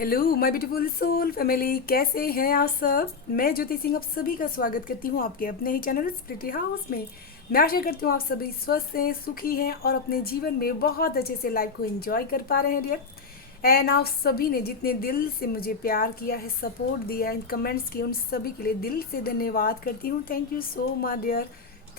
Hello my beautiful soul family, कैसे हैं आप सब। मैं ज्योति सिंह आप सभी का स्वागत करती हूँ आपके अपने ही चैनल स्प्रिटी हाउस में। मैं आशा करती हूँ आप सभी स्वस्थ हैं, सुखी हैं और अपने जीवन में बहुत अच्छे से लाइफ को एंजॉय कर पा रहे हैं डियर। एंड आप सभी ने जितने दिल से मुझे प्यार किया है, सपोर्ट दिया है, कमेंट्स किए, उन सभी के लिए दिल से धन्यवाद करती हूँ। Thank you so much dear,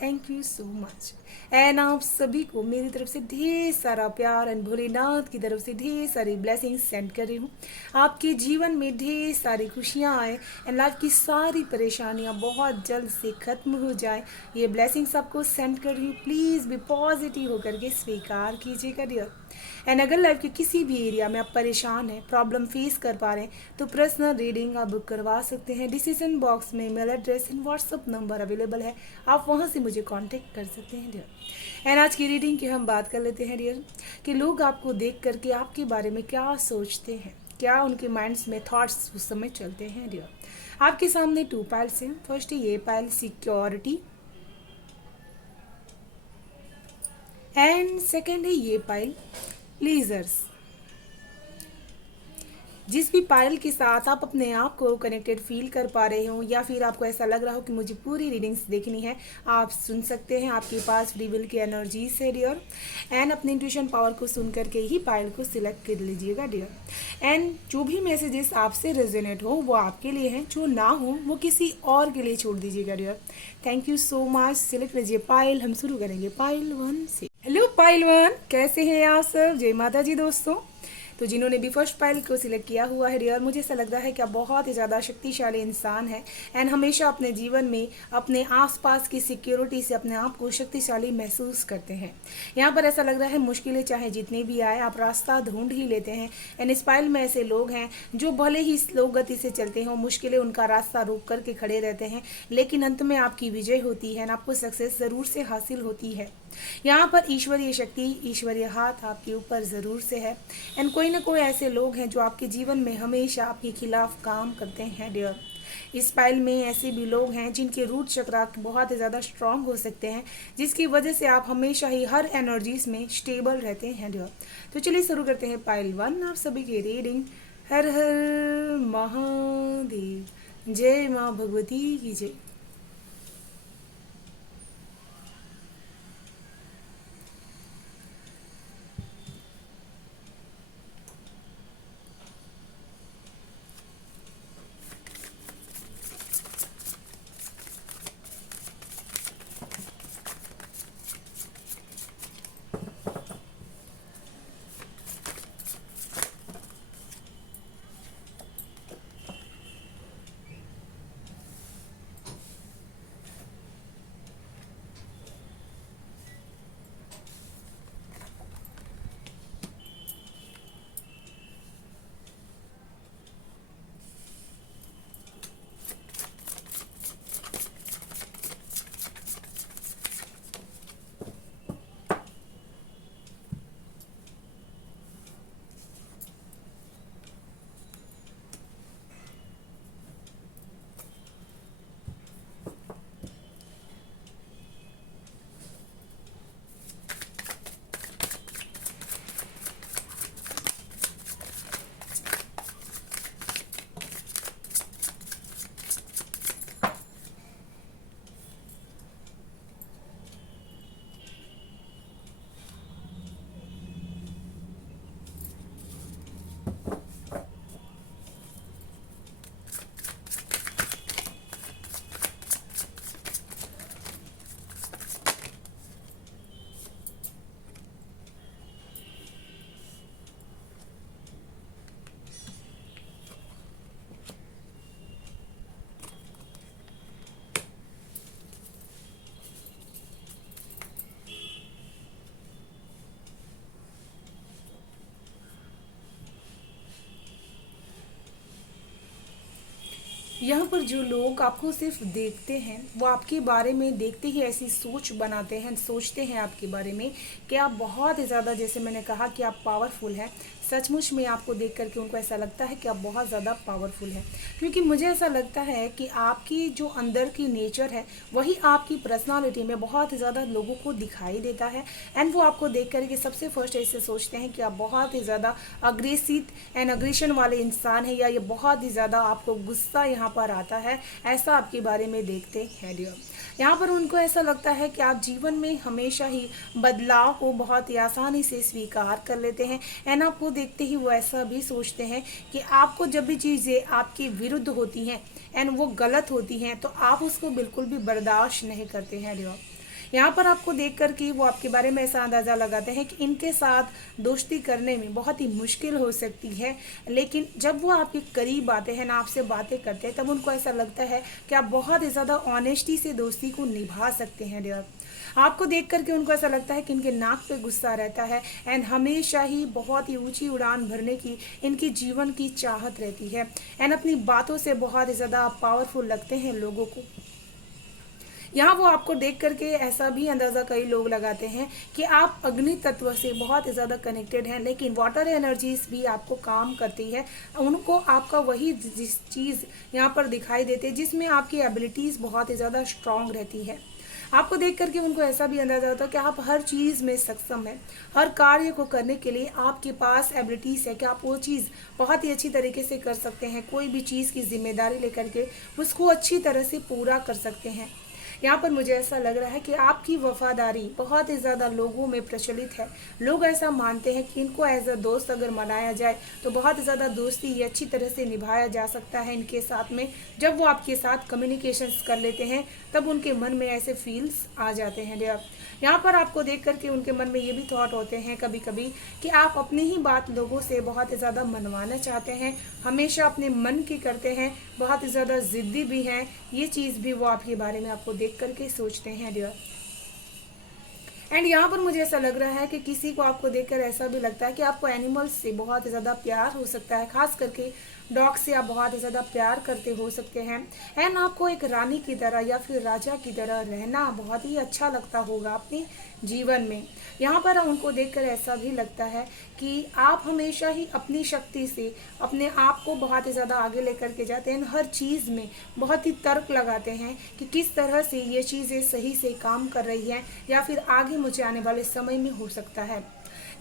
thank you so much. And आप सभी को मेरी तरफ से ढेर सारा प्यार एंड भोलेनाथ की तरफ से ढेर सारी ब्लेसिंग्स सेंड कर रही हूँ। आपके जीवन में ढेर सारी खुशियाँ आए एंड लाइफ की सारी परेशानियाँ बहुत जल्द से ख़त्म हो जाए, ये ब्लेसिंग्स आपको सेंड कर रही हूँ। प्लीज़ भी पॉजिटिव होकर के स्वीकार कीजिएगा डियर। एंड अगर लाइफ के किसी भी एरिया में आप परेशान हैं, प्रॉब्लम फेस कर पा रहे हैं, तो पर्सनल रीडिंग आप बुक करवा सकते हैं। डिसीजन बॉक्स में mail address and WhatsApp number available है, आप वहाँ से मुझे कांटेक्ट कर सकते हैं डियर। एंड आज की रीडिंग की हम बात कर लेते हैं डियर कि लोग आपको देख करके आपके बारे में क्या सोचते हैं, क्या उनके माइंड्स में थॉट्स उस समय चलते हैं डियर। आपके सामने 2 पाइल्स हैं। फर्स्ट है ये पाइल सिक्योरिटी एंड सेकंड है ये पाइल प्लीजर्स। जिस भी पायल के साथ आप अपने आप को कनेक्टेड फील कर पा रहे हो या फिर आपको ऐसा लग रहा हो कि मुझे पूरी रीडिंग्स देखनी है, आप सुन सकते हैं। आपके पास फ्री विल की एनर्जीज है डियर। एंड अपने इंट्यूशन पावर को सुन करके ही पायल को सिलेक्ट कर लीजिएगा डियर। एंड जो भी मैसेजेस आपसे रेजोनेट हो वो आपके लिए हैं, जो ना हो वो किसी और के लिए छोड़ दीजिएगा dear. Thank you so much. Select कीजिए पायल। हम शुरू करेंगे पायल 1 से। हेलो पायल 1, कैसे हैं आप सब। जय माता जी दोस्तों। तो जिन्होंने भी फर्स्ट पाइल को सिलेक्ट किया हुआ है डियर, मुझे ऐसा लगता है कि आप बहुत ही ज़्यादा शक्तिशाली इंसान हैं एंड हमेशा अपने जीवन में अपने आसपास की सिक्योरिटी से अपने आप को शक्तिशाली महसूस करते हैं। यहाँ पर ऐसा लग रहा है मुश्किलें चाहे जितनी भी आए, आप रास्ता ढूंढ ही लेते हैं। एंड इस पाइल में ऐसे लोग हैं जो भले ही स्लो गति से चलते हों, मुश्किलें उनका रास्ता रोक करके खड़े रहते हैं, लेकिन अंत में आपकी विजय होती है एंड आपको सक्सेस ज़रूर से हासिल होती है। यहाँ पर ईश्वरीय शक्ति, ईश्वरीय हाथ आपके ऊपर ज़रूर से है। एंड कोई ना कोई ऐसे लोग हैं जो आपके जीवन में हमेशा आपके खिलाफ काम करते हैं डियर। इस पाइल में ऐसे भी लोग हैं जिनके रूट चक्र बहुत ही ज़्यादा स्ट्रांग हो सकते हैं, जिसकी वजह से आप हमेशा ही हर एनर्जीज में स्टेबल रहते हैं डियर। तो चलिए शुरू करते हैं पाइल 1 आप सभी की रीडिंग। हर हर महादेव, जय माँ भगवती की जय। यहाँ पर जो लोग आपको सिर्फ देखते हैं, वो आपके बारे में देखते ही ऐसी सोच बनाते हैं, सोचते हैं आपके बारे में कि आप बहुत ही ज़्यादा, जैसे मैंने कहा कि आप पावरफुल हैं, सचमुच में आपको देख करके उनको ऐसा लगता है कि आप बहुत ज़्यादा पावरफुल हैं, क्योंकि मुझे ऐसा लगता है कि आपकी जो अंदर की नेचर है वही आपकी पर्सनालिटी में बहुत ज़्यादा लोगों को दिखाई देता है। एंड वो आपको देख करके सबसे फर्स्ट ऐसे सोचते हैं कि आप बहुत ही ज़्यादा अग्रेसिव एंड अग्रेशन वाले इंसान हैं, या ये बहुत ही ज़्यादा आपको गुस्सा यहाँ पर आता है, ऐसा आपके बारे में देखते हैं डियर। यहाँ पर उनको ऐसा लगता है कि आप जीवन में हमेशा ही बदलाव को बहुत ही आसानी से स्वीकार कर लेते हैं। एंड आपको देखते ही वो ऐसा भी सोचते हैं कि आपको जब भी चीज़ें आपके विरुद्ध होती हैं एंड वो गलत होती हैं तो आप उसको बिल्कुल भी बर्दाश्त नहीं करते हैं डियर। यहाँ पर आपको देख कर कि वो आपके बारे में ऐसा अंदाज़ा लगाते हैं कि इनके साथ दोस्ती करने में बहुत ही मुश्किल हो सकती है, लेकिन जब वो आपके करीब आते हैं ना, आपसे बातें करते हैं, तब उनको ऐसा लगता है कि आप बहुत ही ज़्यादा ऑनेस्टी से दोस्ती को निभा सकते हैं डियर। आपको देख करके उनको ऐसा लगता है कि इनके नाक पे गुस्सा रहता है एंड हमेशा ही बहुत ही ऊंची उड़ान भरने की इनकी जीवन की चाहत रहती है एंड अपनी बातों से बहुत ही ज़्यादा पावरफुल लगते हैं लोगों को। यहाँ वो आपको देख करके ऐसा भी अंदाज़ा कई लोग लगाते हैं कि आप अग्नि तत्व से बहुत ही ज़्यादा कनेक्टेड हैं, लेकिन वाटर एनर्जीज भी आपको काम करती है। उनको आपका वही जिस चीज़ यहाँ पर दिखाई देती है जिसमें आपकी एबिलिटीज़ बहुत ही ज़्यादा स्ट्रांग रहती है। आपको देख करके उनको ऐसा भी अंदाज़ा होता है कि आप हर चीज़ में सक्षम हैं, हर कार्य को करने के लिए आपके पास एबिलिटीज़ है कि आप वो चीज़ बहुत ही अच्छी तरीके से कर सकते हैं। कोई भी चीज़ की जिम्मेदारी लेकर के उसको अच्छी तरह से पूरा कर सकते हैं। यहाँ पर मुझे ऐसा लग रहा है कि आपकी वफादारी बहुत ही ज़्यादा लोगों में प्रचलित है। लोग ऐसा मानते हैं कि इनको एज अ दोस्त अगर मनाया जाए तो बहुत ही ज़्यादा दोस्ती ये अच्छी तरह से निभाया जा सकता है इनके साथ में। जब वो आपके साथ कम्युनिकेशंस कर लेते हैं तब उनके मन में ऐसे फील्स आ जाते हैं डियर। यहाँ पर आपको देख करके उनके मन में ये भी थॉट होते हैं कभी कभी कि आप अपनी ही बात लोगों से बहुत ही ज़्यादा मनवाना चाहते हैं, हमेशा अपने मन की करते हैं, बहुत ही ज़्यादा ज़िद्दी भी हैं। ये चीज़ भी वो आपके बारे में आपको देख करके सोचते हैं डियर। एंड यहाँ पर मुझे ऐसा लग रहा है कि किसी को आपको देखकर ऐसा भी लगता है कि आपको एनिमल्स से बहुत ही ज़्यादा प्यार हो सकता है, खास करके डॉग से आप बहुत ही ज़्यादा प्यार करते हो सकते हैं। एंड आपको एक रानी की तरह या फिर राजा की तरह रहना बहुत ही अच्छा लगता होगा अपने जीवन में। यहाँ पर उनको देखकर ऐसा भी लगता है कि आप हमेशा ही अपनी शक्ति से अपने आप को बहुत ही ज़्यादा आगे लेकर के जाते हैं, हर चीज़ में बहुत ही तर्क लगाते हैं कि किस तरह से ये चीज़ें सही से काम कर रही हैं या फिर आगे मुझे आने वाले समय में हो सकता है।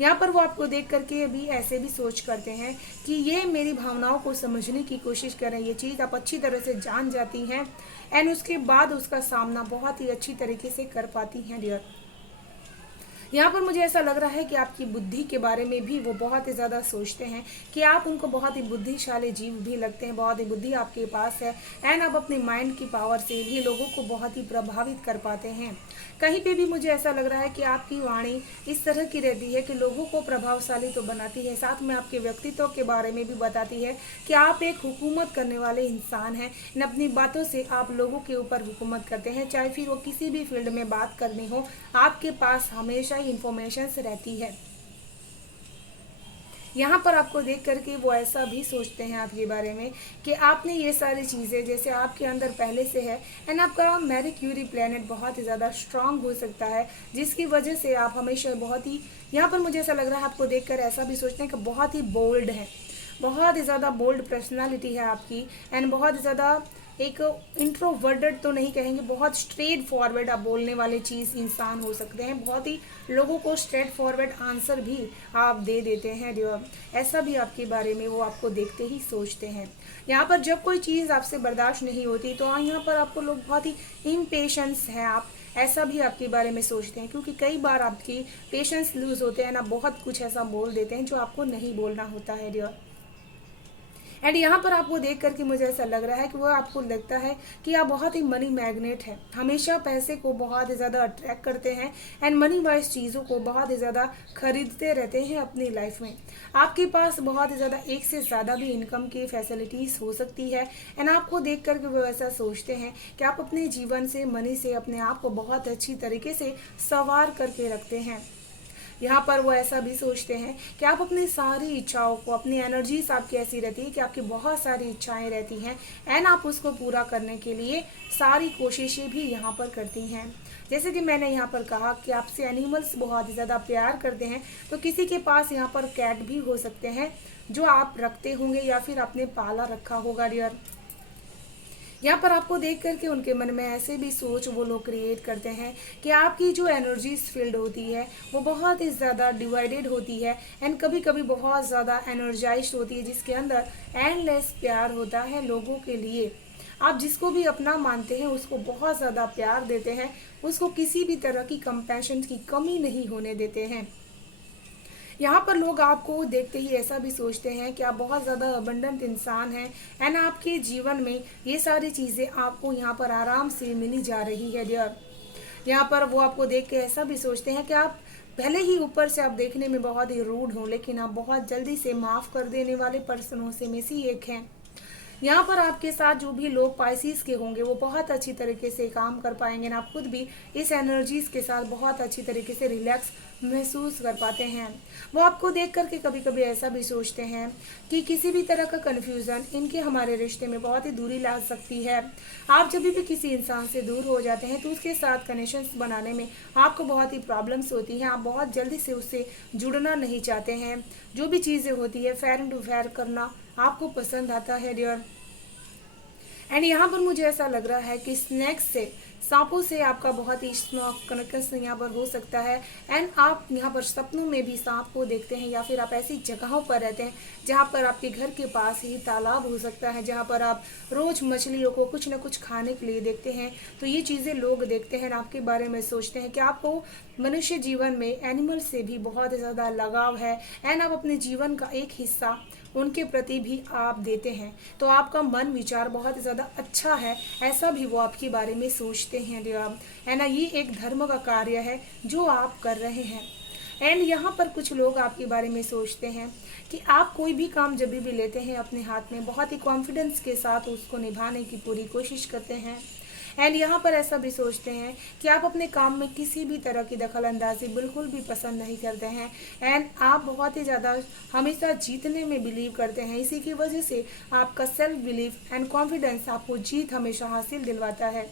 यहाँ पर वो आपको देख करके भी ऐसे भी सोच करते हैं कि ये मेरी भावनाओं को समझने की कोशिश कर रहे हैं, ये चीज़ आप अच्छी तरह से जान जाती हैं एंड उसके बाद उसका सामना बहुत ही अच्छी तरीके से कर पाती हैं डियर। यहाँ पर मुझे ऐसा लग रहा है कि आपकी बुद्धि के बारे में भी वो बहुत ही ज़्यादा सोचते हैं कि आप उनको बहुत ही बुद्धिशाली जीव भी लगते हैं, बहुत ही बुद्धि आपके पास है एंड आप अपने माइंड की पावर से भी लोगों को बहुत ही प्रभावित कर पाते हैं। कहीं पे भी मुझे ऐसा लग रहा है कि आपकी वाणी इस तरह की रहती है कि लोगों को प्रभावशाली तो बनाती है, साथ में आपके व्यक्तित्व के बारे में भी बताती है कि आप एक हुकूमत करने वाले इंसान हैं। इन अपनी बातों से आप लोगों के ऊपर हुकूमत करते हैं, चाहे फिर वो किसी भी फील्ड में बात करनी हो, आपके पास हमेशा इंफॉर्मेशन रहती है। यहाँ पर आपको देख करके वो ऐसा भी सोचते हैं आपके बारे में कि आपने ये सारी चीज़ें जैसे आपके अंदर पहले से है एंड आपका मैरिक्यूरी प्लैनेट बहुत ही ज़्यादा स्ट्रांग हो सकता है, जिसकी वजह से आप हमेशा बहुत ही, यहाँ पर मुझे ऐसा लग रहा है आपको देखकर ऐसा भी सोचते हैं कि बहुत ही बोल्ड है, बहुत ही ज़्यादा बोल्ड पर्सनालिटी है आपकी एंड बहुत ही ज़्यादा एक इंट्रोवर्टेड तो नहीं कहेंगे, बहुत स्ट्रेट फॉरवर्ड आप बोलने वाले चीज़ इंसान हो सकते हैं, बहुत ही लोगों को स्ट्रेट फॉरवर्ड आंसर भी आप दे देते हैं डियर। ऐसा भी आपके बारे में वो आपको देखते ही सोचते हैं। यहाँ पर जब कोई चीज़ आपसे बर्दाश्त नहीं होती तो यहाँ पर आपको लोग बहुत ही इम्पेशेंस हैं आप, ऐसा भी आपके बारे में सोचते हैं, क्योंकि कई बार आपकी पेशेंस लूज़ होते हैं ना, बहुत कुछ ऐसा बोल देते हैं जो आपको नहीं बोलना होता है डियर। एंड यहाँ पर आपको देख करके मुझे ऐसा लग रहा है कि वो आपको लगता है कि आप बहुत ही मनी मैग्नेट है, हमेशा पैसे को बहुत ही ज़्यादा अट्रैक्ट करते हैं एंड मनी वाइज चीज़ों को बहुत ही ज़्यादा खरीदते रहते हैं अपनी लाइफ में। आपके पास बहुत ही ज़्यादा एक से ज़्यादा भी इनकम की फैसिलिटीज़ हो सकती है एंड आपको देख करके वो ऐसा सोचते हैं कि आप अपने जीवन से, मनी से अपने आप को बहुत अच्छी तरीके से संवार करके रखते हैं। यहाँ पर वो ऐसा भी सोचते हैं कि आप अपनी सारी इच्छाओं को, अपनी एनर्जीज आपकी ऐसी रहती है कि आपकी बहुत सारी इच्छाएं रहती हैं एंड आप उसको पूरा करने के लिए सारी कोशिशें भी यहाँ पर करती हैं। जैसे कि मैंने यहाँ पर कहा कि आपसे एनिमल्स बहुत ही ज़्यादा प्यार करते हैं, तो किसी के पास यहाँ पर कैट भी हो सकते हैं जो आप रखते होंगे या फिर आपने पाला रखा होगा डियर। यहाँ पर आपको देख करके उनके मन में ऐसे भी सोच वो लोग क्रिएट करते हैं कि आपकी जो एनर्जीज फील्ड होती है वो बहुत ही ज़्यादा डिवाइडेड होती है एंड कभी कभी बहुत ज़्यादा एनर्जाइज्ड होती है, जिसके अंदर एंडलेस प्यार होता है लोगों के लिए। आप जिसको भी अपना मानते हैं उसको बहुत ज़्यादा प्यार देते हैं, उसको किसी भी तरह की कंपैशन की कमी नहीं होने देते हैं। यहाँ पर लोग आपको देखते ही ऐसा भी सोचते हैं कि आप बहुत ज़्यादा अबंडेंट इंसान हैं एंड आपके जीवन में ये सारी चीज़ें आपको यहाँ पर आराम से मिली जा रही है डियर। यहाँ पर वो आपको देख के ऐसा भी सोचते हैं कि आप भले ही ऊपर से आप देखने में बहुत ही रूड हो, लेकिन आप बहुत जल्दी से माफ़ कर देने वाले पर्सनों से में से एक हैं। यहाँ पर आपके साथ जो भी लोग पाइसिस के होंगे वो बहुत अच्छी तरीके से काम कर पाएंगे ना, आप खुद भी इस एनर्जीज के साथ बहुत अच्छी तरीके से रिलैक्स महसूस कर पाते हैं। वो आपको देख करके कभी कभी ऐसा भी सोचते हैं कि किसी भी तरह का कन्फ्यूज़न इनके हमारे रिश्ते में बहुत ही दूरी ला सकती है। आप जब भी किसी इंसान से दूर हो जाते हैं तो उसके साथ कनेक्शंस बनाने में आपको बहुत ही प्रॉब्लम्स होती हैं, आप बहुत जल्दी से उससे जुड़ना नहीं चाहते हैं। जो भी चीज़ें होती है फेयर टू फेयर करना आपको पसंद आता है डियर। एंड यहाँ पर मुझे ऐसा लग रहा है कि स्नैक्स से, सांपों से आपका बहुत ही कनेक्शन यहाँ पर हो सकता है एंड आप यहाँ पर सपनों में भी सांप को देखते हैं या फिर आप ऐसी जगहों पर रहते हैं जहाँ पर आपके घर के पास ही तालाब हो सकता है, जहाँ पर आप रोज़ मछलियों को कुछ न कुछ खाने के लिए देखते हैं। तो ये चीज़ें लोग देखते हैं, आपके बारे में सोचते हैं कि आपको मनुष्य जीवन में एनिमल से भी बहुत ज़्यादा लगाव है एंड आप अपने जीवन का एक हिस्सा उनके प्रति भी आप देते हैं, तो आपका मन विचार बहुत ज़्यादा अच्छा है, ऐसा भी वो आपके बारे में सोचते हैं डियर। है ना, ये एक धर्म का कार्य है जो आप कर रहे हैं। एंड यहाँ पर कुछ लोग आपके बारे में सोचते हैं कि आप कोई भी काम जब भी लेते हैं अपने हाथ में बहुत ही कॉन्फिडेंस के साथ उसको निभाने की पूरी कोशिश करते हैं। एंड यहाँ पर ऐसा भी सोचते हैं कि आप अपने काम में किसी भी तरह की दखल अंदाजी बिल्कुल भी पसंद नहीं करते हैं एंड आप बहुत ही ज़्यादा हमेशा जीतने में बिलीव करते हैं। इसी की वजह से आपका सेल्फ बिलीफ एंड कॉन्फिडेंस आपको जीत हमेशा हासिल दिलवाता है।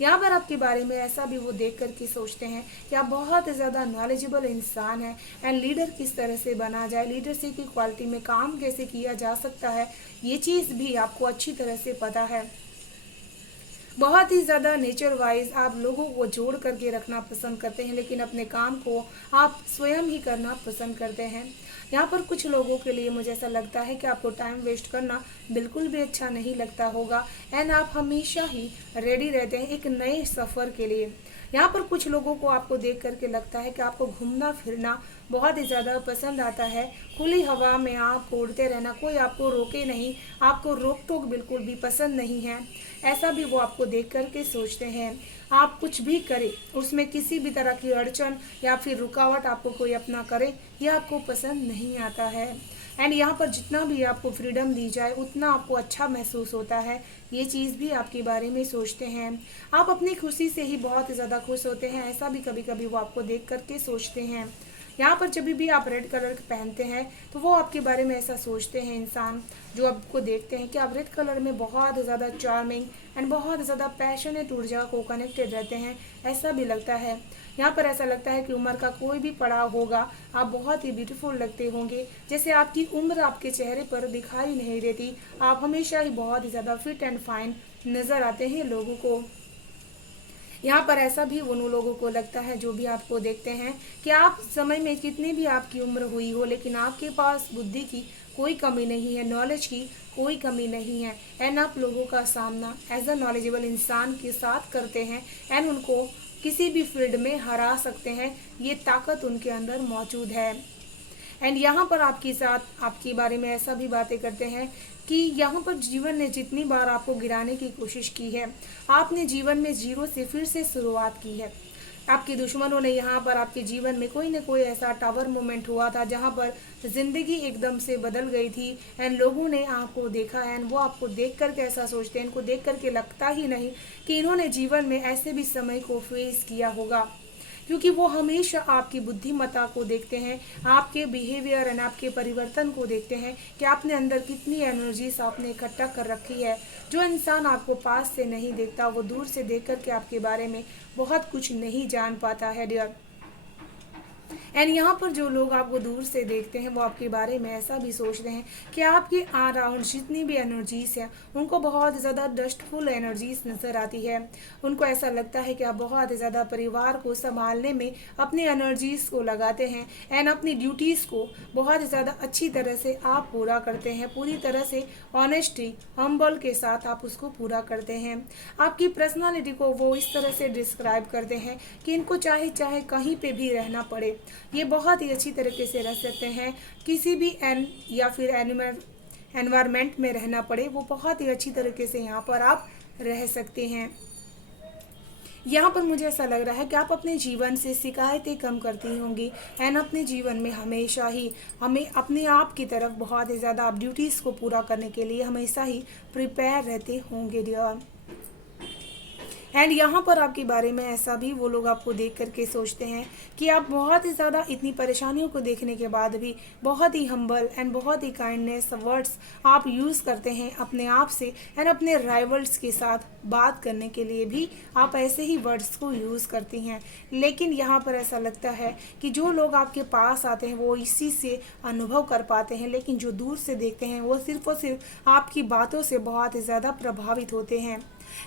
यहाँ पर आपके बारे में ऐसा भी वो देख कर के सोचते हैं कि आप बहुत ज़्यादा नॉलेजेबल इंसान हैं एंड लीडर किस तरह से बना जाए, लीडरशिप की क्वालिटी में काम कैसे किया जा सकता है, ये चीज़ भी आपको अच्छी तरह से पता है। बहुत ही ज़्यादा नेचर वाइज आप लोगों को जोड़ करके रखना पसंद करते हैं, लेकिन अपने काम को आप स्वयं ही करना पसंद करते हैं। यहाँ पर कुछ लोगों के लिए मुझे ऐसा लगता है कि आपको टाइम वेस्ट करना बिल्कुल भी अच्छा नहीं लगता होगा एंड आप हमेशा ही रेडी रहते हैं एक नए सफ़र के लिए। यहाँ पर कुछ लोगों को आपको देख करके लगता है कि आपको घूमना फिरना बहुत ही ज़्यादा पसंद आता है, खुली हवा में आपको उड़ते रहना, कोई आपको रोके नहीं, आपको रोक टोक बिल्कुल भी पसंद नहीं है, ऐसा भी वो आपको देख करके सोचते हैं। आप कुछ भी करें उसमें किसी भी तरह की अड़चन या फिर रुकावट आपको कोई अपना करे यह आपको पसंद नहीं आता है। एंड यहाँ पर जितना भी आपको फ्रीडम दी जाए उतना आपको अच्छा महसूस होता है, ये चीज़ भी आपके बारे में सोचते हैं। आप अपनी खुशी से ही बहुत ज़्यादा खुश होते हैं, ऐसा भी कभी कभी वो आपको देख करके सोचते हैं। यहाँ पर जब भी आप रेड कलर पहनते हैं तो वो आपके बारे में ऐसा सोचते हैं इंसान जो आपको देखते हैं कि आप रेड कलर में बहुत ज़्यादा चार्मिंग एंड बहुत ज़्यादा पैशनेट ऊर्जा को कनेक्टेड रहते हैं, ऐसा भी लगता है। यहाँ पर ऐसा लगता है कि उम्र का कोई भी पड़ाव होगा आप बहुत ही ब्यूटीफुल लगते होंगे, जैसे आपकी उम्र आपके चेहरे पर दिखाई नहीं देती, आप हमेशा ही बहुत ही ज़्यादा फिट एंड फाइन नज़र आते हैं लोगों को। यहाँ पर ऐसा भी उन लोगों को लगता है जो भी आपको देखते हैं कि आप समय में कितनी भी आपकी उम्र हुई हो लेकिन आपके पास बुद्धि की कोई कमी नहीं है, नॉलेज की कोई कमी नहीं है एंड आप लोगों का सामना एज अ नॉलेजेबल इंसान के साथ करते हैं एंड उनको किसी भी फील्ड में हरा सकते हैं, ये ताकत उनके अंदर मौजूद है। एंड यहाँ पर आपके साथ आपके बारे में ऐसा भी बातें करते हैं कि यहाँ पर जीवन ने जितनी बार आपको गिराने की कोशिश की है, आपने जीवन में जीरो से फिर से शुरुआत की है। आपके दुश्मनों ने यहाँ पर आपके जीवन में कोई न कोई ऐसा टावर मोमेंट हुआ था जहाँ पर ज़िंदगी एकदम से बदल गई थी एंड लोगों ने आपको देखा एंड वो आपको देख कर के ऐसा सोचते हैं, इनको देख कर के लगता ही नहीं कि इन्होंने जीवन में ऐसे भी समय को फेस किया होगा। क्योंकि वो हमेशा आपकी बुद्धिमत्ता को देखते हैं, आपके बिहेवियर एंड आपके परिवर्तन को देखते हैं कि आपने अंदर कितनी एनर्जीज आपने इकट्ठा कर रखी है। जो इंसान आपको पास से नहीं देखता वो दूर से देख कर के आपके बारे में बहुत कुछ नहीं जान पाता है डियर। एंड यहाँ पर जो लोग आपको दूर से देखते हैं वो आपके बारे में ऐसा भी सोचते हैं कि आपके अराउंड जितनी भी एनर्जीज हैं उनको बहुत ज़्यादा डस्टफुल एनर्जीज नज़र आती है। उनको ऐसा लगता है कि आप बहुत ज़्यादा परिवार को संभालने में अपनी एनर्जीज को लगाते हैं एंड अपनी ड्यूटीज़ को बहुत ज़्यादा अच्छी तरह से आप पूरा करते हैं, पूरी तरह से ऑनेस्टी हम्बल के साथ आप उसको पूरा करते हैं। आपकी पर्सनालिटी को वो इस तरह से डिस्क्राइब करते हैं कि इनको चाहे चाहे कहीं पे भी रहना पड़े ये बहुत ही अच्छी तरीके से रह सकते हैं। किसी भी या फिर एनवायरमेंट में रहना पड़े वो बहुत ही अच्छी तरीके से यहाँ पर आप रह सकते हैं। यहाँ पर मुझे ऐसा लग रहा है कि आप अपने जीवन से शिकायतें कम करती होंगी एंड अपने जीवन में हमेशा ही हमें अपने आप की तरफ बहुत ही ज़्यादा आप ड्यूटीज़ को पूरा करने के लिए हमेशा ही प्रिपेयर रहते होंगे डियर। एंड यहाँ पर आपके बारे में ऐसा भी वो लोग आपको देख करके सोचते हैं कि आप बहुत ही ज़्यादा इतनी परेशानियों को देखने के बाद भी बहुत ही हम्बल एंड बहुत ही काइंडनेस वर्ड्स आप यूज़ करते हैं अपने आप से एंड अपने राइवल्स के साथ बात करने के लिए भी आप ऐसे ही वर्ड्स को यूज़ करती हैं। लेकिन यहाँ पर ऐसा लगता है कि जो लोग आपके पास आते हैं वो इसी से अनुभव कर पाते हैं, लेकिन जो दूर से देखते हैं वो सिर्फ और सिर्फ आपकी बातों से बहुत ही ज़्यादा प्रभावित होते हैं।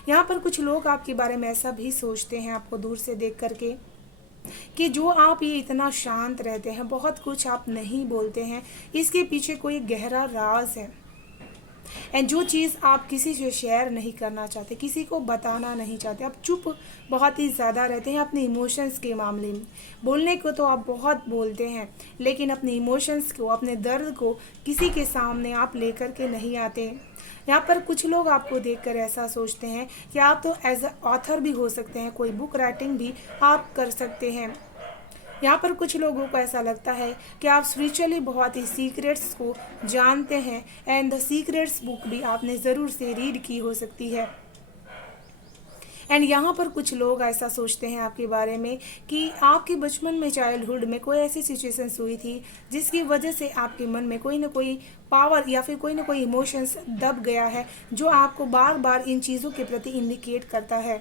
यहाँ पर कुछ लोग आपके बारे में ऐसा भी सोचते हैं आपको दूर से देख करके कि जो आप ये इतना शांत रहते हैं, बहुत कुछ आप नहीं बोलते हैं, इसके पीछे कोई गहरा राज है। एंड जो चीज़ आप किसी से शेयर नहीं करना चाहते, किसी को बताना नहीं चाहते, आप चुप बहुत ही ज़्यादा रहते हैं अपने इमोशंस के मामले में। बोलने को तो आप बहुत बोलते हैं लेकिन अपने इमोशंस को, अपने दर्द को किसी के सामने आप लेकर के नहीं आते। यहाँ पर कुछ लोग आपको देखकर ऐसा सोचते हैं कि आप तो एज अ ऑथर भी हो सकते हैं, कोई बुक राइटिंग भी आप कर सकते हैं। यहाँ पर कुछ लोगों को ऐसा लगता है कि आप स्पिरिचुअली बहुत ही सीक्रेट्स को जानते हैं एंड द सीक्रेट्स बुक भी आपने ज़रूर से रीड की हो सकती है। एंड यहाँ पर कुछ लोग ऐसा सोचते हैं आपके बारे में कि आपके बचपन में, चाइल्डहुड में कोई ऐसी सिचुएशंस हुई थी जिसकी वजह से आपके मन में कोई ना कोई पावर या फिर कोई ना कोई इमोशंस दब गया है जो आपको बार बार इन चीज़ों के प्रति इंडिकेट करता है।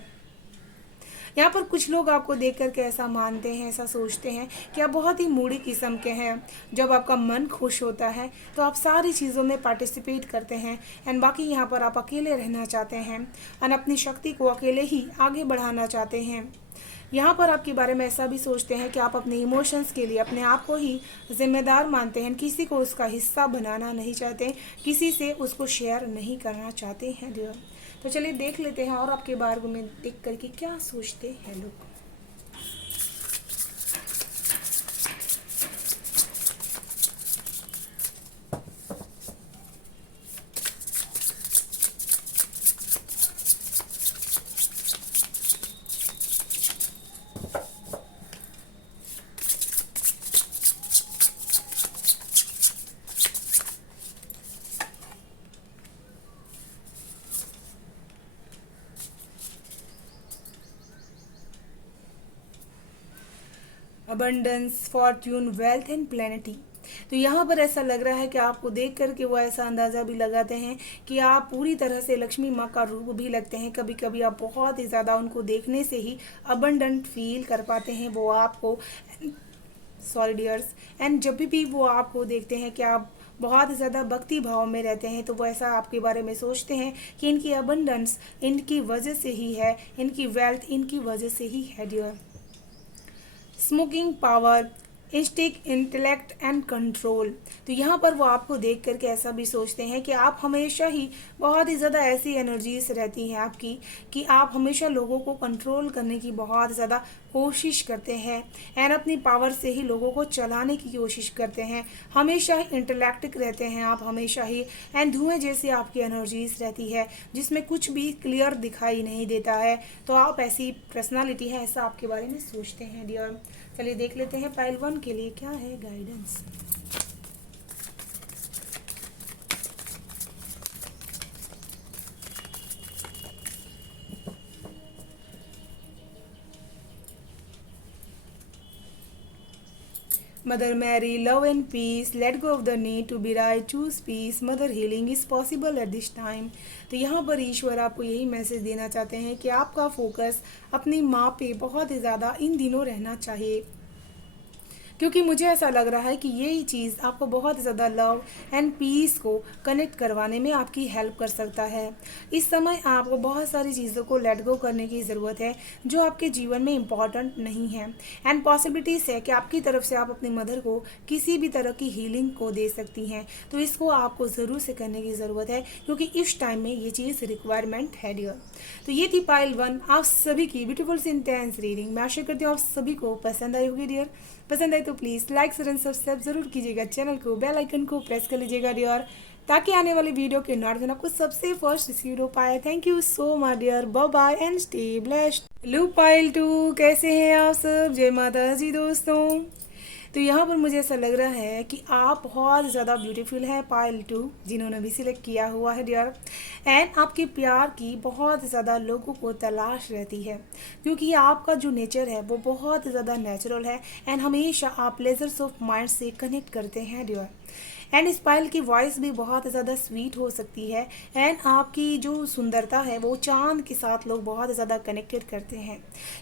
यहाँ पर कुछ लोग आपको देख करके ऐसा मानते हैं, ऐसा सोचते हैं कि आप बहुत ही मूडी किस्म के हैं। जब आपका मन खुश होता है तो आप सारी चीज़ों में पार्टिसिपेट करते हैं एंड बाकी यहाँ पर आप अकेले रहना चाहते हैं और अपनी शक्ति को अकेले ही आगे बढ़ाना चाहते हैं। यहाँ पर आपके बारे में ऐसा भी सोचते हैं कि आप अपने इमोशंस के लिए अपने आप को ही जिम्मेदार मानते हैं, किसी को उसका हिस्सा बनाना नहीं चाहते, किसी से उसको शेयर नहीं करना चाहते हैं डियर। तो चलिए देख लेते हैं और आपके बारे में देख करके क्या सोचते हैं लोग। Abundance, Fortune, wealth and प्लेनिटी। तो यहाँ पर ऐसा लग रहा है कि आपको देख करके वो ऐसा अंदाज़ा भी लगाते हैं कि आप पूरी तरह से लक्ष्मी माँ का रूप भी लगते हैं। कभी कभी आप बहुत ही ज़्यादा उनको देखने से ही अबंडेंट फील कर पाते हैं वो आपको, सॉरी डियर्स। एंड जब भी वो आपको देखते हैं कि आप बहुत ज़्यादा भक्ति भाव में रहते हैं तो वो ऐसा आपके बारे में सोचते हैं कि इनकी अबंडेंस इनकी वजह से ही है, इनकी वेल्थ इनकी वजह से ही है dear. Smoking, power, instinct, intellect and control. तो यहाँ पर वो आपको देख करके ऐसा भी सोचते हैं कि आप हमेशा ही बहुत ही ज़्यादा ऐसी एनर्जीज रहती हैं आपकी कि आप हमेशा लोगों को कंट्रोल करने की बहुत ज़्यादा कोशिश करते हैं एंड अपनी पावर से ही लोगों को चलाने की कोशिश करते हैं। हमेशा ही इंटेलेक्टिक रहते हैं आप, हमेशा ही एंड धुएं जैसी आपकी एनर्जीज रहती है जिसमें कुछ भी क्लियर दिखाई नहीं देता है। तो आप ऐसी पर्सनालिटी है, ऐसा आपके बारे में सोचते हैं डियर। चलिए देख लेते हैं पाइल 1 के लिए क्या है guidance. Mother Mary, love and peace, let go of the need to be right, choose peace, Mother healing is possible at this time। तो यहाँ पर ईश्वर आपको यही मैसेज देना चाहते हैं कि आपका फोकस अपनी माँ पे बहुत ही ज़्यादा इन दिनों रहना चाहिए, क्योंकि मुझे ऐसा लग रहा है कि यही चीज़ आपको बहुत ही ज़्यादा लव एंड पीस को कनेक्ट करवाने में आपकी हेल्प कर सकता है। इस समय आपको बहुत सारी चीज़ों को लेट गो करने की ज़रूरत है जो आपके जीवन में इम्पॉर्टेंट नहीं है, एंड पॉसिबिलिटीज़ है कि आपकी तरफ से आप अपनी मदर को किसी भी तरह की हीलिंग को दे सकती हैं। तो इसको आपको ज़रूर से करने की ज़रूरत है, क्योंकि इस टाइम में ये चीज़ रिक्वायरमेंट है डियर। तो ये थी पाइल 1 आप सभी की ब्यूटीफुल सी इंटेंस रीडिंग। मैं आशा करती हूँ आप सभी को पसंद आई होगी डियर। पसंद आई तो please like share and subscribe जरूर कीजिएगा, चैनल को बेल आइकन को प्रेस कर लीजिएगा डियर, ताकि आने वाली वीडियो के नोटिफिकेशन आपको सबसे फर्स्ट रिसीव हो पाए। Thank you so much dear, bye bye and stay blessed. लू पाइल 2 कैसे हैं आप सब? जय माता जी दोस्तों। तो यहाँ पर मुझे ऐसा लग रहा है कि आप बहुत ज़्यादा ब्यूटीफुल है पाइल 2 जिन्होंने भी सिलेक्ट किया हुआ है डियर, एंड आपके प्यार की बहुत ज़्यादा लोगों को तलाश रहती है, क्योंकि आपका जो नेचर है वो बहुत ज़्यादा नेचुरल है, एंड हमेशा आप प्लेजर्स ऑफ माइंड से कनेक्ट करते हैं डियर। एंड इस पायल की वॉइस भी बहुत ज़्यादा स्वीट हो सकती है, एंड आपकी जो सुंदरता है वो चांद के साथ लोग बहुत ज़्यादा कनेक्टेड करते हैं।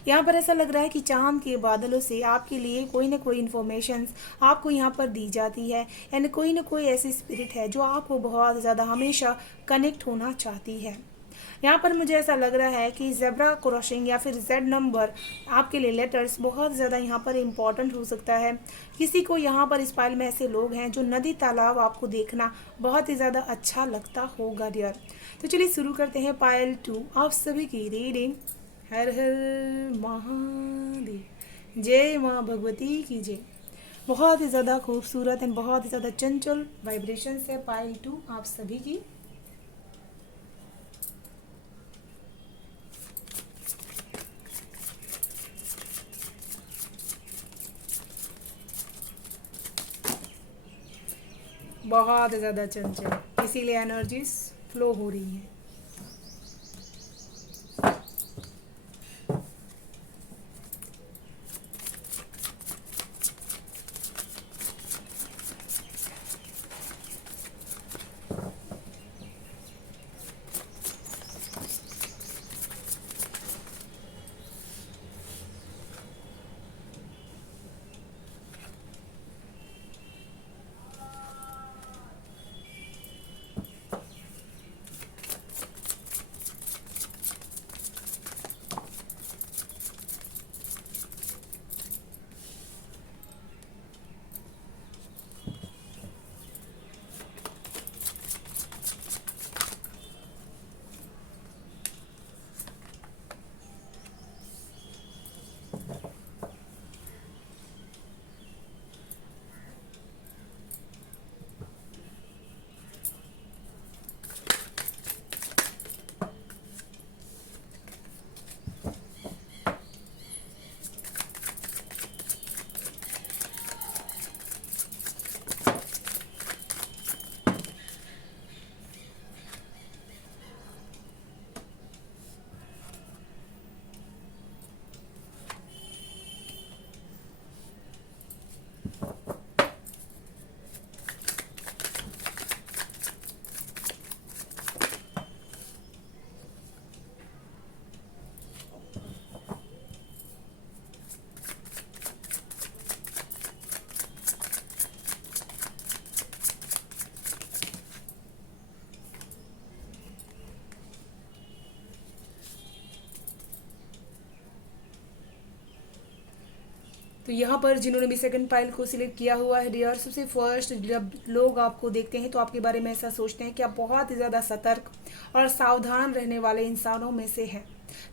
यहाँ पर ऐसा लग रहा है कि चांद के बादलों से आपके लिए कोई ना कोई इन्फॉर्मेशन आपको यहाँ पर दी जाती है, एंड कोई ना कोई ऐसी स्पिरिट है जो आपको बहुत ज़्यादा हमेशा कनेक्ट होना चाहती है। यहाँ पर मुझे ऐसा लग रहा है कि ज़ेब्रा क्रॉसिंग या फिर जेड नंबर आपके लिए लेटर्स बहुत ज़्यादा यहाँ पर इम्पॉर्टेंट हो सकता है। किसी को यहाँ पर इस पाइल में ऐसे लोग हैं जो नदी तालाब आपको देखना बहुत ही ज़्यादा अच्छा लगता होगा डियर। तो चलिए शुरू करते हैं पाइल 2 आप सभी की रीडिंग। हर हर महादेव, जय माँ भगवती की जय। बहुत ही ज़्यादा खूबसूरत एंड बहुत ही ज़्यादा चंचल वाइब्रेशंस है पाइल 2 आप सभी की। बहुत ज़्यादा चंचल, इसीलिए एनर्जीज फ्लो हो रही है। तो यहाँ पर जिन्होंने भी सेकंड पाइल को सिलेक्ट किया हुआ है डियर, सबसे फर्स्ट जब लोग आपको देखते हैं तो आपके बारे में ऐसा सोचते हैं कि आप बहुत ही ज़्यादा सतर्क और सावधान रहने वाले इंसानों में से हैं,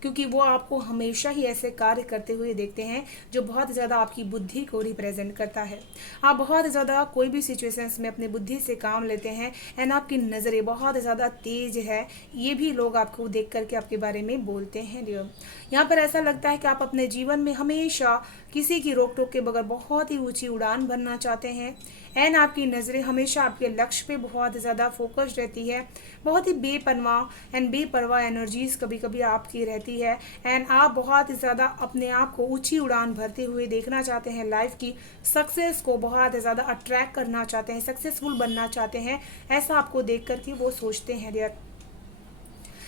क्योंकि वो आपको हमेशा ही ऐसे कार्य करते हुए देखते हैं जो बहुत ज़्यादा आपकी बुद्धि को रिप्रेजेंट करता है। आप बहुत ज़्यादा कोई भी सिचुएशंस में अपनी बुद्धि से काम लेते हैं, एंड आपकी नज़रें बहुत ज़्यादा तेज है, ये भी लोग आपको देख करके आपके बारे में बोलते हैं डियर। यहाँ पर ऐसा लगता है कि आप अपने जीवन में हमेशा किसी की रोक टोक के बगैर बहुत ही ऊंची उड़ान भरना चाहते हैं, एंड आपकी नज़रें हमेशा आपके लक्ष्य पे बहुत ज़्यादा फोकस्ड रहती है। बहुत ही बेपरवाह एंड बेपरवाह एनर्जीज कभी कभी आपकी रहती है। एंड आप बहुत ही ज़्यादा अपने आप को ऊंची उड़ान भरते हुए देखना चाहते हैं, लाइफ की सक्सेस को बहुत ज़्यादा अट्रैक्ट करना चाहते हैं, सक्सेसफुल बनना चाहते हैं, ऐसा आपको देख करके वो सोचते हैं डियर।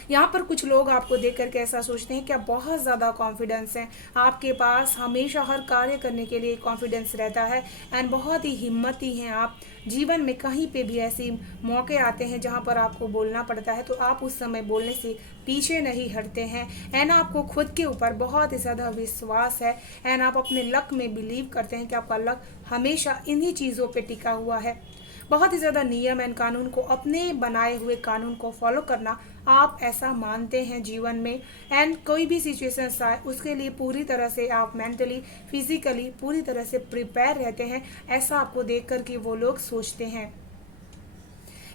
यहाँ पर कुछ लोग आपको देख करके ऐसा सोचते हैं कि आप बहुत ज़्यादा कॉन्फिडेंस हैं, आपके पास हमेशा हर कार्य करने के लिए कॉन्फिडेंस रहता है एंड बहुत ही हिम्मती हैं आप। जीवन में कहीं पे भी ऐसे मौके आते हैं जहाँ पर आपको बोलना पड़ता है तो आप उस समय बोलने से पीछे नहीं हटते हैं। एंड आपको खुद के ऊपर बहुत ही ज़्यादा विश्वास है एंड आप अपने लक में बिलीव करते हैं कि आपका लक हमेशा इन्हीं चीज़ों पे टिका हुआ है। बहुत ही ज़्यादा नियम एंड कानून को, अपने बनाए हुए कानून को फॉलो करना आप ऐसा मानते हैं जीवन में। एंड कोई भी सिचुएशन आए उसके लिए पूरी तरह से आप मेंटली फिजिकली पूरी तरह से प्रिपेयर रहते हैं, ऐसा आपको देख कर के वो लोग सोचते हैं।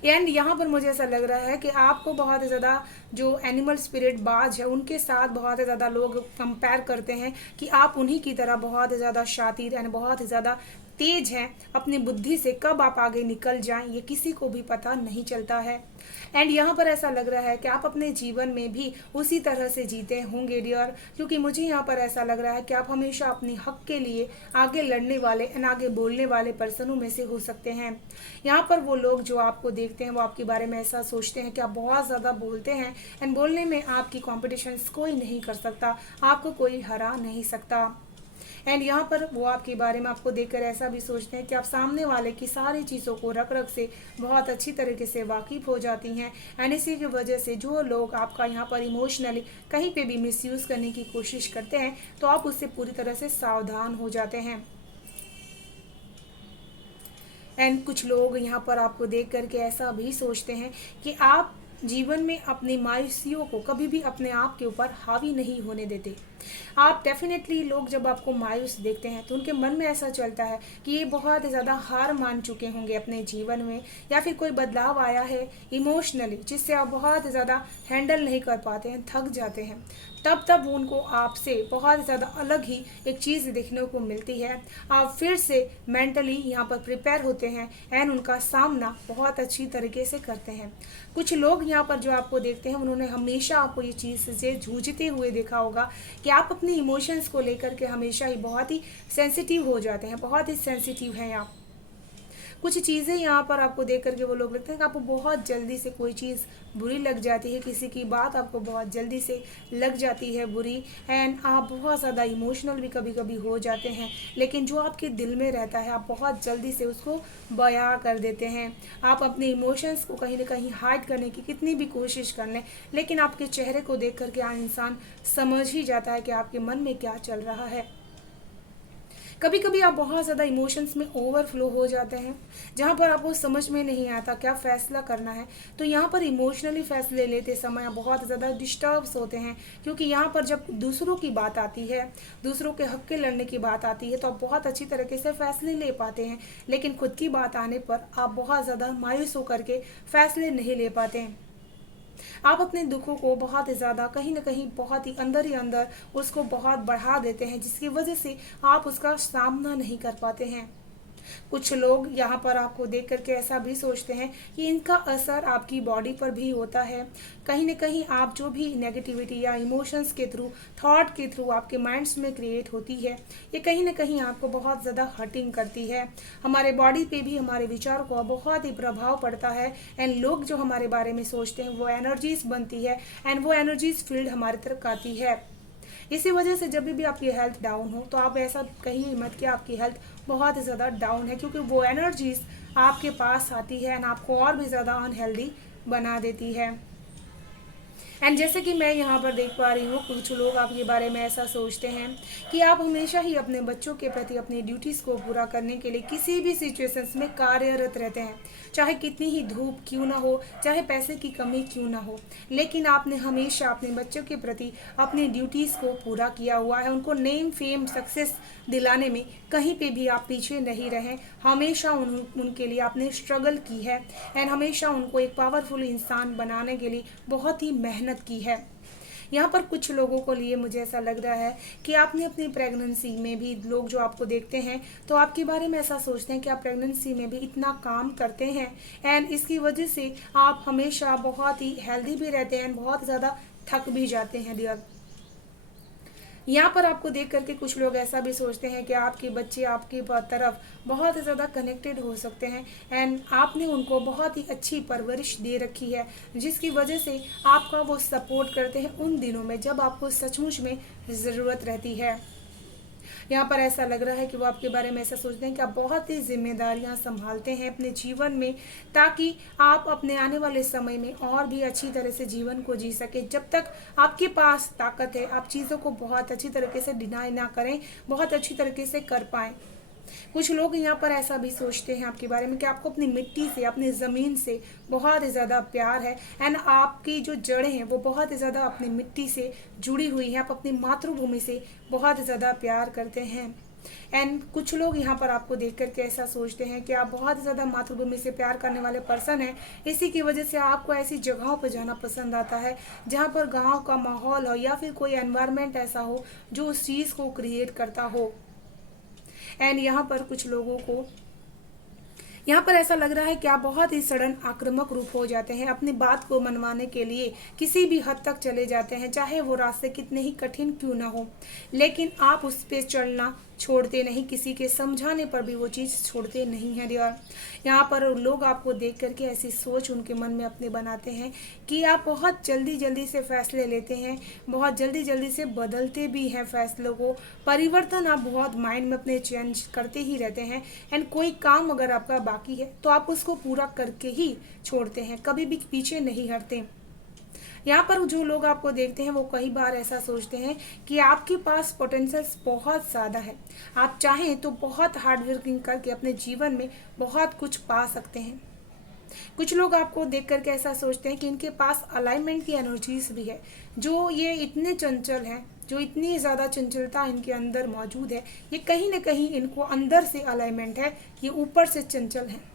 एंड यहाँ पर मुझे ऐसा लग रहा है कि आपको बहुत ज़्यादा जो एनिमल स्पिरिट बाज है उनके साथ बहुत ज़्यादा लोग कंपेयर करते हैं कि आप उन्हीं की तरह बहुत ज़्यादा शातिर एंड बहुत ज़्यादा तेज हैं। अपनी बुद्धि से कब आप आगे निकल जाएं ये किसी को भी पता नहीं चलता है। एंड यहाँ पर ऐसा लग रहा है कि आप अपने जीवन में भी उसी तरह से जीते होंगे डियर, क्योंकि मुझे यहाँ पर ऐसा लग रहा है कि आप हमेशा अपने हक के लिए आगे लड़ने वाले एंड आगे बोलने वाले पर्सनों में से हो सकते हैं। यहाँ पर वो लोग जो आपको देखते हैं वो आपके बारे में ऐसा सोचते हैं कि आप बहुत ज़्यादा बोलते हैं एंड बोलने में आपकी कॉम्पिटिशन कोई नहीं कर सकता, आपको कोई हरा नहीं सकता। एंड यहाँ पर वो आपके बारे में आपको देखकर ऐसा भी सोचते हैं कि आप सामने वाले की सारी चीज़ों को रख रख से बहुत अच्छी तरीके से वाकिफ़ हो जाती हैं। एंड इसी की वजह से जो लोग आपका यहाँ पर इमोशनली कहीं पे भी मिसयूज़ करने की कोशिश करते हैं तो आप उससे पूरी तरह से सावधान हो जाते हैं। एंड कुछ लोग यहाँ पर आपको देख करके ऐसा भी सोचते हैं कि आप जीवन में अपनी मायूसियों को कभी भी अपने आप के ऊपर हावी नहीं होने देते। आप डेफिनेटली, लोग जब आपको मायूस देखते हैं तो उनके मन में ऐसा चलता है कि ये बहुत ज़्यादा हार मान चुके होंगे अपने जीवन में, या फिर कोई बदलाव आया है इमोशनली जिससे आप बहुत ज़्यादा हैंडल नहीं कर पाते हैं, थक जाते हैं। तब उनको आपसे बहुत ज़्यादा अलग ही एक चीज़ देखने को मिलती है। आप फिर से मेंटली यहाँ पर प्रिपेयर होते हैं एंड उनका सामना बहुत अच्छी तरीके से करते हैं। कुछ लोग यहाँ पर जो आपको देखते हैं उन्होंने हमेशा आपको ये चीज़ से जूझते हुए देखा होगा कि आप अपने इमोशंस को लेकर के हमेशा ही बहुत ही सेंसिटिव हो जाते हैं, बहुत ही सेंसिटिव हैं आप। कुछ चीज़ें यहाँ पर आपको देख करके वो लोग लगते हैं कि आपको बहुत जल्दी से कोई चीज़ बुरी लग जाती है, किसी की बात आपको बहुत जल्दी से लग जाती है बुरी, एंड आप बहुत ज़्यादा इमोशनल भी कभी कभी हो जाते हैं। लेकिन जो आपके दिल में रहता है आप बहुत जल्दी से उसको बयां कर देते हैं। आप अपने इमोशंस को कहीं ना कहीं हाइड करने की कितनी भी कोशिश कर लें, लेकिन आपके चेहरे को देख करके इंसान समझ ही जाता है कि आपके मन में क्या चल रहा है। कभी कभी आप बहुत ज़्यादा इमोशंस में ओवरफ्लो हो जाते हैं जहाँ पर आपको समझ में नहीं आता क्या फ़ैसला करना है। तो यहाँ पर इमोशनली फ़ैसले लेते समय आप बहुत ज़्यादा डिस्टर्ब्स होते हैं, क्योंकि यहाँ पर जब दूसरों की बात आती है, दूसरों के हक के लड़ने की बात आती है तो आप बहुत अच्छी तरीके से फ़ैसले ले पाते हैं, लेकिन खुद की बात आने पर आप बहुत ज़्यादा मायूस होकर के फ़ैसले नहीं ले पाते हैं। आप अपने दुखों को बहुत ही ज़्यादा कहीं ना कहीं बहुत ही अंदर उसको बहुत बढ़ा देते हैं, जिसकी वजह से आप उसका सामना नहीं कर पाते हैं। कुछ लोग यहाँ पर आपको देख करके ऐसा भी सोचते हैं कि इनका असर आपकी बॉडी पर भी होता है। कहीं ना कहीं आप जो भी नेगेटिविटी या इमोशंस के थ्रू, थॉट के थ्रू आपके माइंड्स में क्रिएट होती है, ये कहीं ना कहीं आपको बहुत ज़्यादा हर्टिंग करती है। हमारे बॉडी पे भी हमारे विचार को बहुत ही प्रभाव पड़ता है एंड लोग जो हमारे बारे में सोचते हैं वो एनर्जीज बनती है एंड वो एनर्जीज फील्ड हमारे तरफ आती है। इसी वजह से जब भी आपकी हेल्थ डाउन हो तो आप ऐसा कहिए मत कि आपकी हेल्थ बहुत ही ज़्यादा डाउन है, क्योंकि वो एनर्जीज आपके पास आती है एंड आपको और भी ज़्यादा अनहेल्दी बना देती है। एंड जैसे कि मैं यहाँ पर देख पा रही हूँ कुछ लोग आपके बारे में ऐसा सोचते हैं कि आप हमेशा ही अपने बच्चों के प्रति अपनी ड्यूटीज़ को पूरा करने के लिए किसी भी सिचुएशंस में कार्यरत रहते हैं, चाहे कितनी ही धूप क्यों ना हो, चाहे पैसे की कमी क्यों ना हो, लेकिन आपने हमेशा अपने बच्चों के प्रति अपनी ड्यूटीज़ को पूरा किया हुआ है। उनको नेम फेम सक्सेस दिलाने में कहीं पे भी आप पीछे नहीं रहे, हमेशा उनके लिए आपने स्ट्रगल की है एंड हमेशा उनको एक पावरफुल इंसान बनाने के लिए बहुत ही मेहनत की है। यहाँ पर कुछ लोगों को लिए मुझे ऐसा लग रहा है कि आपने अपनी प्रेगनेंसी में भी, लोग जो आपको देखते हैं तो आपके बारे में ऐसा सोचते हैं कि आप प्रेगनेंसी में भी इतना काम करते हैं, एंड इसकी वजह से आप हमेशा बहुत ही हेल्दी भी रहते हैं, बहुत ज़्यादा थक भी जाते हैं डियर। यहाँ पर आपको देख करके कुछ लोग ऐसा भी सोचते हैं कि आपके बच्चे आपकी तरफ बहुत ज़्यादा कनेक्टेड हो सकते हैं, एंड आपने उनको बहुत ही अच्छी परवरिश दे रखी है, जिसकी वजह से आपका वो सपोर्ट करते हैं उन दिनों में जब आपको सचमुच में ज़रूरत रहती है। यहाँ पर ऐसा लग रहा है कि वो आपके बारे में ऐसा सोचते हैं कि आप बहुत ही जिम्मेदारियाँ संभालते हैं अपने जीवन में, ताकि आप अपने आने वाले समय में और भी अच्छी तरह से जीवन को जी सके। जब तक आपके पास ताकत है, आप चीज़ों को बहुत अच्छी तरीके से डिनाई ना करें, बहुत अच्छी तरीके से कर पाएँ। कुछ लोग यहाँ पर ऐसा भी सोचते हैं आपके बारे में कि आपको अपनी मिट्टी से, अपनी ज़मीन से बहुत ही ज़्यादा प्यार है, एंड आपकी जो जड़ें हैं वो बहुत ही ज़्यादा अपनी मिट्टी से जुड़ी हुई हैं, आप अपनी मातृभूमि से बहुत ही ज़्यादा प्यार करते हैं। एंड कुछ लोग यहाँ पर आपको देख करके ऐसा सोचते हैं कि आप बहुत ज़्यादा मातृभूमि से प्यार करने वाले पर्सन हैं, इसी की वजह से आपको ऐसी जगहों पर जाना पसंद आता है जहाँ पर गाँव का माहौल हो या फिर कोई एनवायरनमेंट ऐसा हो जो उस चीज़ को क्रिएट करता हो। एंड यहाँ पर कुछ लोगों को यहाँ पर ऐसा लग रहा है कि आप बहुत ही सडन आक्रामक रूप हो जाते हैं, अपनी बात को मनवाने के लिए किसी भी हद तक चले जाते हैं, चाहे वो रास्ते कितने ही कठिन क्यों ना हो, लेकिन आप उस पर चलना छोड़ते नहीं, किसी के समझाने पर भी वो चीज़ छोड़ते नहीं हैं डियर। यहाँ पर लोग आपको देख करके ऐसी सोच उनके मन में अपने बनाते हैं कि आप बहुत जल्दी जल्दी से फैसले लेते हैं, बहुत जल्दी जल्दी से बदलते भी हैं फैसलों को, परिवर्तन आप बहुत माइंड में अपने चेंज करते ही रहते हैं। एंड कोई काम अगर आपका बाकी है तो आप उसको पूरा करके ही छोड़ते हैं, कभी भी पीछे नहीं हटते। यहाँ पर जो लोग आपको देखते हैं वो कई बार ऐसा सोचते हैं कि आपके पास पोटेंशियल्स बहुत ज़्यादा है, आप चाहें तो बहुत हार्ड वर्किंग करके अपने जीवन में बहुत कुछ पा सकते हैं। कुछ लोग आपको देख करके ऐसा सोचते हैं कि इनके पास अलाइनमेंट की एनर्जीज भी है, जो ये इतने चंचल हैं, जो इतनी ज़्यादा चंचलता इनके अंदर मौजूद है, ये कहीं ना कहीं इनको अंदर से अलाइनमेंट है, ये ऊपर से चंचल है।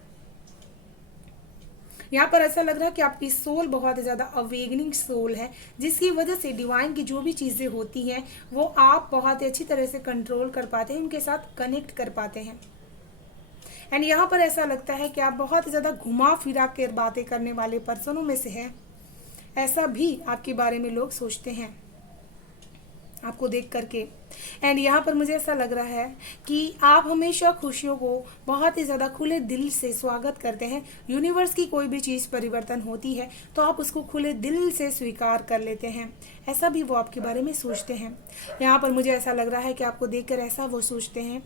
यहाँ पर ऐसा लग रहा है कि आपकी सोल बहुत ज़्यादा अवेगनिंग सोल है, जिसकी वजह से डिवाइन की जो भी चीज़ें होती हैं वो आप बहुत ही अच्छी तरह से कंट्रोल कर पाते हैं, उनके साथ कनेक्ट कर पाते हैं। एंड यहाँ पर ऐसा लगता है कि आप बहुत ही ज़्यादा घुमा फिरा कर बातें करने वाले पर्सनों में से हैं, ऐसा भी आपके बारे में लोग सोचते हैं आपको देख करके। एंड यहाँ पर मुझे ऐसा लग रहा है कि आप हमेशा खुशियों को बहुत ही ज़्यादा खुले दिल से स्वागत करते हैं। यूनिवर्स की कोई भी चीज़ परिवर्तन होती है तो आप उसको खुले दिल से स्वीकार कर लेते हैं, ऐसा भी वो आपके बारे में सोचते हैं। यहाँ पर मुझे ऐसा लग रहा है कि आपको देखकर ऐसा वो सोचते हैं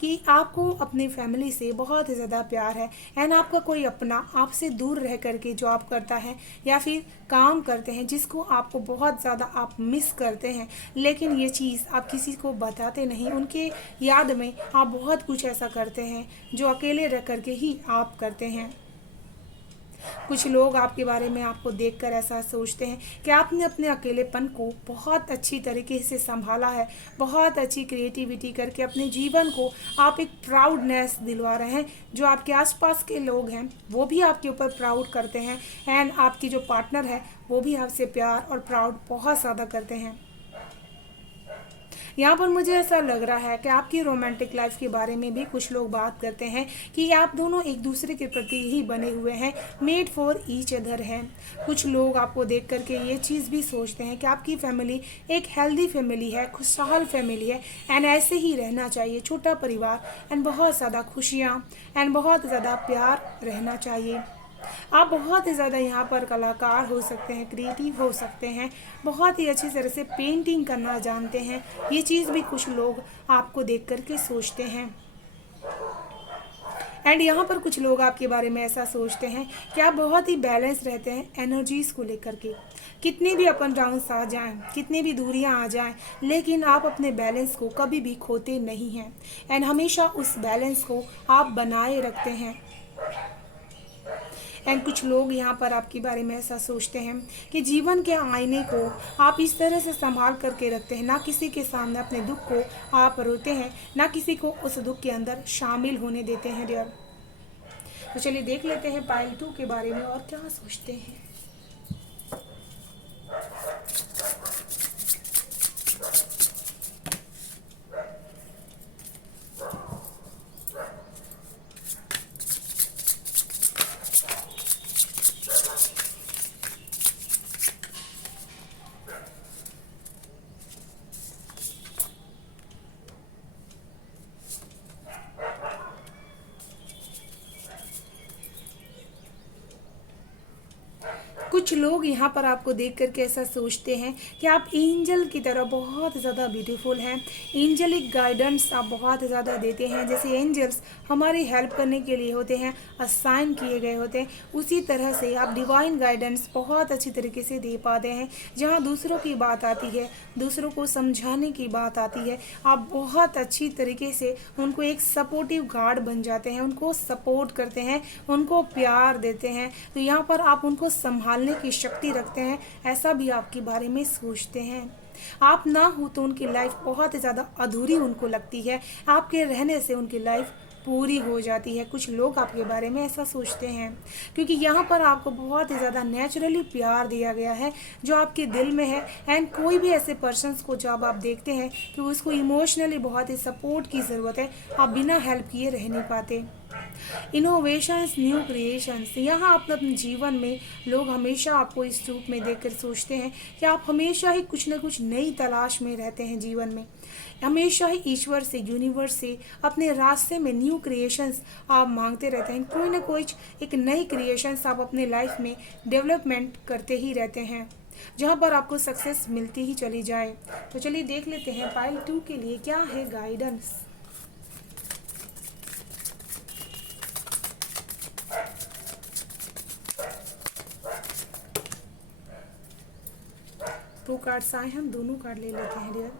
कि आपको अपनी फैमिली से बहुत ही ज़्यादा प्यार है, एंड आपका कोई अपना आपसे दूर रह करके जॉब करता है या फिर काम करते हैं जिसको आपको बहुत ज़्यादा आप मिस करते हैं, लेकिन ये चीज़ आप किसी को बताते नहीं, उनके याद में आप बहुत कुछ ऐसा करते हैं जो अकेले रह करके ही आप करते हैं। कुछ लोग आपके बारे में आपको देखकर ऐसा सोचते हैं कि आपने अपने अकेलेपन को बहुत अच्छी तरीके से संभाला है, बहुत अच्छी क्रिएटिविटी करके अपने जीवन को आप एक प्राउडनेस दिलवा रहे हैं, जो आपके आसपास के लोग हैं वो भी आपके ऊपर प्राउड करते हैं, एंड आपकी जो पार्टनर है वो भी आपसे प्यार और प्राउड बहुत ज़्यादा करते हैं। यहाँ पर मुझे ऐसा लग रहा है कि आपकी रोमांटिक लाइफ के बारे में भी कुछ लोग बात करते हैं कि आप दोनों एक दूसरे के प्रति ही बने हुए हैं, मेड फॉर ईच अदर हैं। कुछ लोग आपको देख करके ये चीज़ भी सोचते हैं कि आपकी फैमिली एक हेल्दी फैमिली है, खुशहाल फैमिली है, एंड ऐसे ही रहना चाहिए, छोटा परिवार एंड बहुत ज़्यादा खुशियाँ एंड बहुत ज़्यादा प्यार रहना चाहिए। आप बहुत ही ज़्यादा यहाँ पर कलाकार हो सकते हैं, क्रिएटिव हो सकते हैं, बहुत ही अच्छी तरह से पेंटिंग करना जानते हैं, ये चीज़ भी कुछ लोग आपको देख करके सोचते हैं। एंड यहाँ पर कुछ लोग आपके बारे में ऐसा सोचते हैं कि आप बहुत ही बैलेंस रहते हैं एनर्जीज़ को लेकर के, कितने भी अप एंड डाउन्स आ जाएं, कितनी भी दूरियां आ जाएं, लेकिन आप अपने बैलेंस को कभी भी खोते नहीं हैं, एंड हमेशा उस बैलेंस को आप बनाए रखते हैं। एंड कुछ लोग यहाँ पर आपके बारे में ऐसा सोचते हैं कि जीवन के आईने को आप इस तरह से संभाल करके रखते हैं, ना किसी के सामने अपने दुख को आप रोते हैं, ना किसी को उस दुख के अंदर शामिल होने देते हैं डियर। तो चलिए देख लेते हैं पाइल 2 के बारे में और क्या सोचते हैं। कुछ लोग यहाँ पर आपको देख करके ऐसा सोचते हैं कि आप एंजल की तरह बहुत ज़्यादा ब्यूटीफुल हैं, एंजलिक गाइडेंस आप बहुत ज़्यादा देते हैं। जैसे एंजल्स हमारी हेल्प करने के लिए होते हैं, असाइन किए गए होते हैं, उसी तरह से आप डिवाइन गाइडेंस बहुत अच्छी तरीके से दे पाते हैं। जहाँ दूसरों की बात आती है, दूसरों को समझाने की बात आती है, आप बहुत अच्छी तरीके से उनको एक सपोर्टिव गार्ड बन जाते हैं, उनको सपोर्ट करते हैं, उनको प्यार देते हैं। तो यहाँ पर आप उनको संभालने की शक्ति रखते हैं, ऐसा भी आपके बारे में सोचते हैं। आप ना हो तो उनकी लाइफ बहुत ही ज़्यादा अधूरी उनको लगती है, आपके रहने से उनकी लाइफ पूरी हो जाती है। कुछ लोग आपके बारे में ऐसा सोचते हैं क्योंकि यहाँ पर आपको बहुत ही ज़्यादा नेचुरली प्यार दिया गया है जो आपके दिल में है। एंड कोई भी ऐसे पर्सन्स को जब आप देखते हैं कि उसको इमोशनली बहुत ही सपोर्ट की ज़रूरत है, आप बिना हेल्प किए रह नहीं पाते। इनोवेशंस, न्यू क्रिएशंस, यहाँ अपने जीवन में लोग हमेशा आपको इस रूप में देखकर सोचते हैं कि आप हमेशा ही कुछ न कुछ नई तलाश में रहते हैं जीवन में। हमेशा ही ईश्वर से, यूनिवर्स से अपने रास्ते में न्यू क्रिएशंस आप मांगते रहते हैं। कोई ना कोई एक नई क्रिएशंस आप अपने लाइफ में डेवलपमेंट करते ही रहते हैं, जहाँ पर आपको सक्सेस मिलती ही चली जाए। तो चलिए देख लेते हैं पाइल 2 के लिए क्या है गाइडेंस। दो कार्ड्स आए, हम दोनों कार्ड ले लेते हैं dear.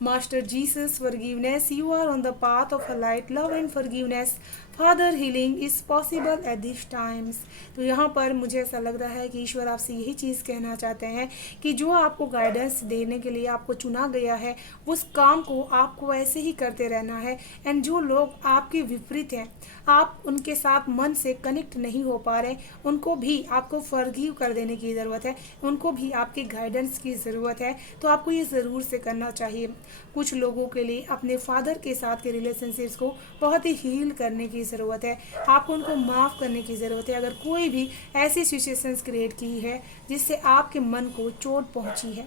Master Jesus, forgiveness. You are on the path of a light, love and forgiveness. Father, healing is possible at these times. तो यहाँ पर मुझे ऐसा लग रहा है कि ईश्वर आपसे यही चीज़ कहना चाहते हैं कि जो आपको गाइडेंस देने के लिए आपको चुना गया है, उस काम को आपको ऐसे ही करते रहना है। एंड जो लोग आपके विपरीत हैं, आप उनके साथ मन से कनेक्ट नहीं हो पा रहे, उनको भी आपको फॉरगिव कर देने की ज़रूरत है, उनको भी आपके गाइडेंस की ज़रूरत है। तो आपको ये ज़रूर से करना चाहिए। कुछ लोगों के लिए अपने फादर के साथ के रिलेशनशिप्स को बहुत ही हील करने की ज़रूरत है, आपको उनको माफ़ करने की ज़रूरत है। अगर कोई भी ऐसी सिचुएशंस क्रिएट की है जिससे आपके मन को चोट पहुंची है,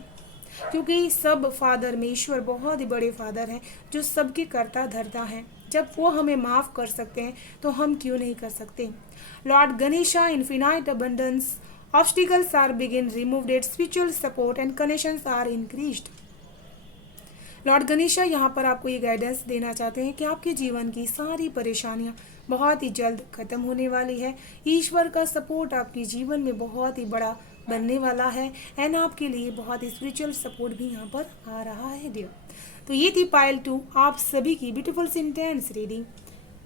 क्योंकि सब फादर में ईश्वर बहुत ही बड़े फादर हैं जो सबकी करता धरता है। जब वो हमें माफ़ कर सकते हैं तो हम क्यों नहीं कर सकते। Lord Ganesha, infinite abundance, obstacles are बिगिन removed, spiritual support and connections are increased. Lord Ganesha यहाँ पर आपको ये गाइडेंस देना चाहते हैं कि आपके जीवन की सारी परेशानियाँ बहुत ही जल्द खत्म होने वाली है। ईश्वर का सपोर्ट आपके जीवन में बहुत ही बड़ा बनने वाला है एंड आपके लिए बहुत ही स्पिरिचुअल सपोर्ट भी यहाँ पर आ रहा है डियर। तो ये थी पाइल 2 आप सभी की ब्यूटीफुल इंटेंस रीडिंग।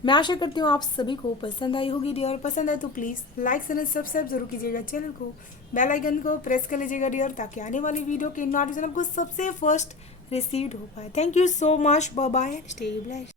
मैं आशा करती हूँ आप सभी को पसंद आई होगी डियर। पसंद आए तो प्लीज़ लाइक एंड सब्सक्राइब जरूर कीजिएगा चैनल को, बेल आइकन को प्रेस कर लीजिएगा डियर, ताकि आने वाली वीडियो के नोटिफिकेशन आपको सबसे फर्स्ट रिसीव्ड हो पाए। Thank you so much, bye bye, stay blessed.